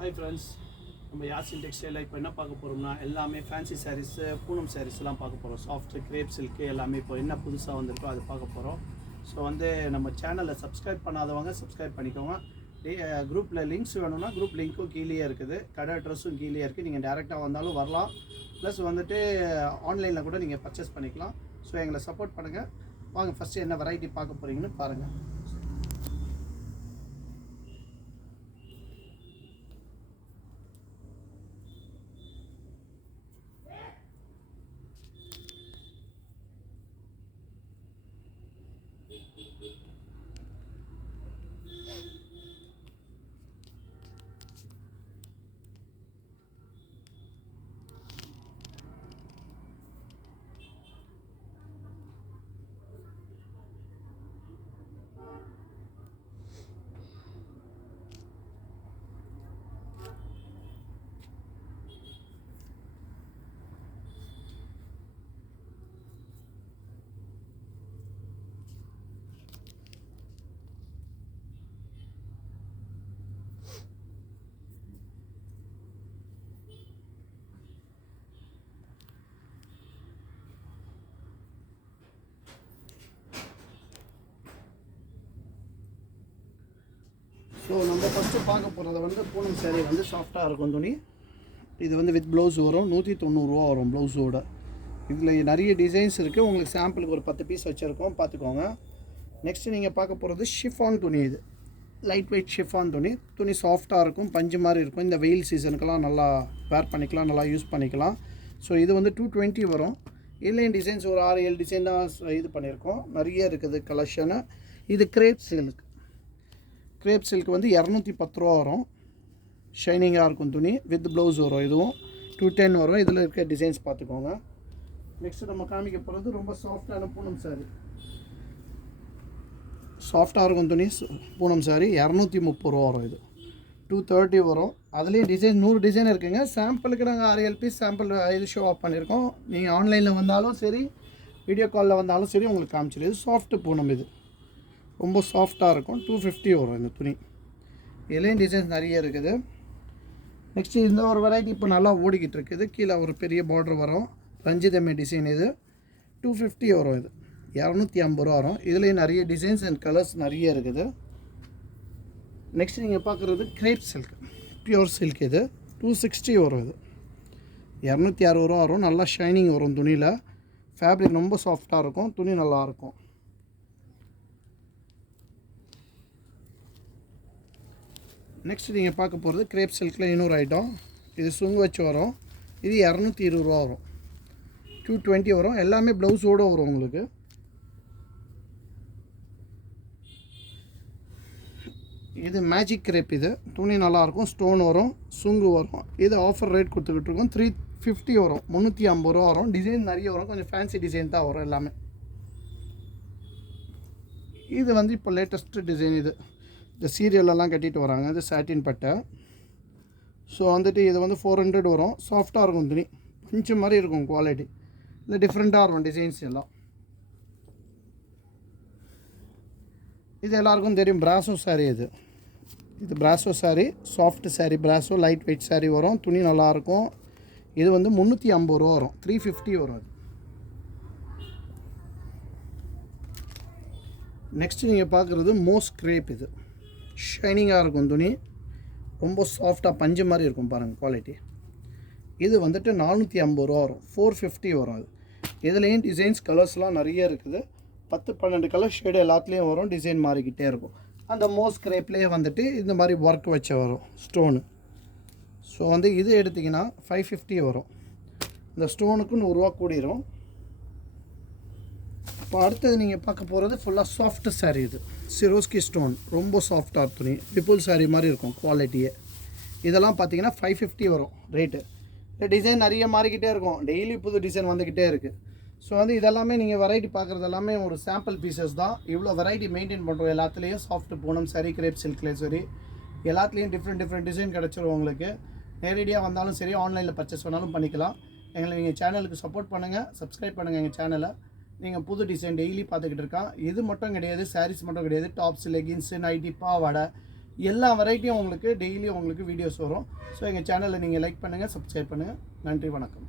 Hi friends, நம்ம யாசின் டெக்ஸ்டைலில் இப்போ என்ன பார்க்க போகிறோம்னா எல்லாமே ஃபேன்சி சாரீஸு, பூனம் சாரீஸ்லாம் பார்க்க போகிறோம். சாஃப்ட்டு, கிரேப் சில்க்கு எல்லாமே இப்போ என்ன புதுசாக வந்திருக்கோ அது பார்க்க போகிறோம். ஸோ நம்ம சேனலை சப்ஸ்கிரைப் பண்ணாதவங்க சப்ஸ்கிரைப் பண்ணிக்கோங்க. குரூப்பில் லிங்க்ஸ் வேணும்னா குரூப் லிங்க்கும் கீழே இருக்குது, கடை அட்ரஸும் கீழே இருக்குது. நீங்கள் டேரெக்டாக வந்தாலும் வரலாம், ப்ளஸ் ஆன்லைனில் கூட நீங்கள் பர்ச்சேஸ் பண்ணிக்கலாம். ஸோ எங்களை சப்போர்ட் பண்ணுங்கள். வாங்க ஃபஸ்ட்டு என்ன வெரைட்டி பார்க்க போகிறீங்கன்னு பாருங்கள். ஸோ நம்ம ஃபஸ்ட்டு பார்க்க போகிறது பூனம் சேரீ சாஃப்டாக இருக்கும் துணி. இது வித் ப்ளவுஸ் வரும். 190 வரும் ப்ளவுஸோட. இதில் நிறைய டிசைன்ஸ் இருக்குது. உங்களுக்கு சாம்பிளுக்கு ஒரு 10 பீஸ் வச்சுருக்கோம், பார்த்துக்கோங்க. நெக்ஸ்ட்டு நீங்கள் பார்க்க போகிறது ஷிஃபான் துணி. இது லைட் வெயிட் ஷிஃபான் துணி. துணி சாஃப்டாக இருக்கும், பஞ்சு மாதிரி இருக்கும். இந்த வெயில் சீசனுக்கெல்லாம் நல்லா வேர் பண்ணிக்கலாம், நல்லா யூஸ் பண்ணிக்கலாம். ஸோ இது 220 வரும். இதுலேயும் டிசைன்ஸ் ஒரு 6-7 டிசைன் தான் இது பண்ணியிருக்கோம். நிறைய இருக்குது கலெக்ஷனு. இது கிரேப் சில்க். கிரேப் சில்க் 210 வரும். ஷைனிங்காக இருக்கும் துணி. வித் ப்ளவுஸ் வரும். இதுவும் 210 வரும். இதில் இருக்க டிசைன்ஸ் பார்த்துக்கோங்க. நெக்ஸ்ட்டு நம்ம காமிக்க போகிறது ரொம்ப சாஃப்டான பூனம் சாரி. சாஃப்டாக இருக்கும் துணி. பூனம் சாரி 230 வரும். இது 230 வரும். அதுலேயும் டிசைன் 100 டிசைன் இருக்குங்க. சாம்பிளுக்கு நாங்கள் 6-7 பீஸ் சாம்பிள் இது ஷோ ஆஃப் பண்ணியிருக்கோம். நீங்கள் ஆன்லைனில் வந்தாலும் சரி, வீடியோ காலில் வந்தாலும் சரி, உங்களுக்கு காமிச்சிடு. இது சாஃப்ட்டு பூனம். இது ரொம்ப சாஃப்டாக இருக்கும். 250 வரும் இந்த துணி. இதுலேயும் டிசைன்ஸ் நிறைய இருக்குது. நெக்ஸ்ட்டு இந்த ஒரு வெரைட்டி இப்போ நல்லா ஓடிக்கிட்டு இருக்குது. கீழே ஒரு பெரிய பார்டர் வரும். ரஞ்சிதமே டிசைன். இது 250 வரும். இது 250 வரும். இதுலேயும் நிறைய டிசைன்ஸ் அண்ட் கலர்ஸ் நிறைய இருக்குது. நெக்ஸ்ட் நீங்கள் பார்க்குறது கிரேப் சில்க், பியூர் சில்க். இது 260 வரும். இது 260 வரும். நல்லா ஷைனிங் வரும் துணியில். ஃபேப்ரிக் ரொம்ப சாஃப்டாக இருக்கும். துணி நல்லாயிருக்கும். நெக்ஸ்ட் நீங்கள் பார்க்க போகிறது கிரேப் சில்கில் இன்னொரு ஐட்டம். இது சுங்கு வச்சு வரும். இது 220 வரும். 220 வரும். எல்லாமே ப்ளவுஸோடு வரும் உங்களுக்கு. இது மேஜிக் கிரேப். இது துணி நல்லாயிருக்கும். ஸ்டோன் வரும், சுங்கு வரும். இது ஆஃபர் ரேட் கொடுத்துக்கிட்டு இருக்கோம். 350 வரும். 350 வரும். டிசைன் நிறைய வரும். கொஞ்சம் ஃபேன்சி டிசைன் தான் வரும் எல்லாமே. இது இப்போ லேட்டஸ்ட்டு டிசைன். இது இந்த சீரியலெல்லாம் கட்டிட்டு வராங்க. இது சாட்டின் பட்டை. ஸோ இது 400 வரும். சாஃப்டாக இருக்கும் துணி. பஞ்சு மாதிரி இருக்கும் குவாலிட்டி. இல்லை டிஃப்ரெண்ட்டாக இருக்கும் டிசைன்ஸ் எல்லாம். இது எல்லாருக்கும் தெரியும், பிராசோ சாரீ. இது brasso sari, soft sari. Brasso light weight sari வரும். துணி நல்லாயிருக்கும். இது 350 வரும். 350 வரும். அது நெக்ஸ்ட்டு நீங்கள் பார்க்குறது மோஸ் கிரேப். இது ஷைனிங்காக இருக்கும் துணி. ரொம்ப சாஃப்டாக பஞ்சு மாதிரி இருக்கும் பாருங்கள் குவாலிட்டி. இது 450 வரும். 450 வரும். அது இதுலேயும் டிசைன்ஸ் கலர்ஸ்லாம் நிறைய இருக்குது. 10-12 கலர் ஷேடு எல்லாத்துலேயும் வரும். டிசைன் மாறிக்கிட்டே இருக்கும். அந்த மோஸ் கிரேப்லேயே இந்த மாதிரி ஒர்க் வச்ச வரும் ஸ்டோனு. ஸோ இது எடுத்திங்கன்னா 550 வரும். இந்த ஸ்டோனுக்கு 100 ரூபா கூடிரும். இப்போ அடுத்தது நீங்கள் பார்க்க போகிறது ஃபுல்லாக சாஃப்ட் சாரீ. இது சிரோஸ்கி ஸ்டோன். ரொம்ப சாஃப்டாக துணி. விப்புல் சாரீ மாதிரி இருக்கும் குவாலிட்டியே. இதெல்லாம் பார்த்தீங்கன்னா 550 வரும் ரேட்டு. இந்த டிசைன் நிறைய மாறிக்கிட்டே இருக்கும். டெய்லி புது டிசைன் வந்துக்கிட்டே இருக்குது. ஸோ இதெல்லாமே நீங்கள் வெரைட்டி பார்க்குறது எல்லாமே ஒரு சாம்பிள் பீசஸ் தான். இவ்வளோ வெரைட்டி மெயின்டைன் பண்ணுறோம் எல்லாத்துலேயும். சாஃப்ட் பூனம் சாரீ, கிரேப் சில்க்லேயும் சரி, எல்லாத்துலேயும் டிஃப்ரெண்ட் டிசைன் கிடச்சிரும் உங்களுக்கு. நேரடியாக வந்தாலும் சரி, ஆன்லைனில் பர்ச்சேஸ் பண்ணாலும் பண்ணிக்கலாம். எங்களை நீங்கள் சேனலுக்கு சப்போர்ட் பண்ணுங்கள், சப்ஸ்கிரைப் பண்ணுங்கள் எங்கள் சேனலை. நீங்கள் புது டிசைன் டெய்லி பார்த்துக்கிட்டு இருக்கோம். இது மட்டும் கிடையாது, சாரீஸ் மட்டும் கிடையாது. டாப்ஸ், லெகின்ஸு, நைட்டி, பாவாடை, எல்லா வெரைட்டியும் உங்களுக்கு டெய்லி உங்களுக்கு வீடியோஸ் வரும். ஸோ எங்கள் சேனலை நீங்கள் லைக் பண்ணுங்கள், சப்ஸ்கிரைப் பண்ணுங்கள். நன்றி, வணக்கம்.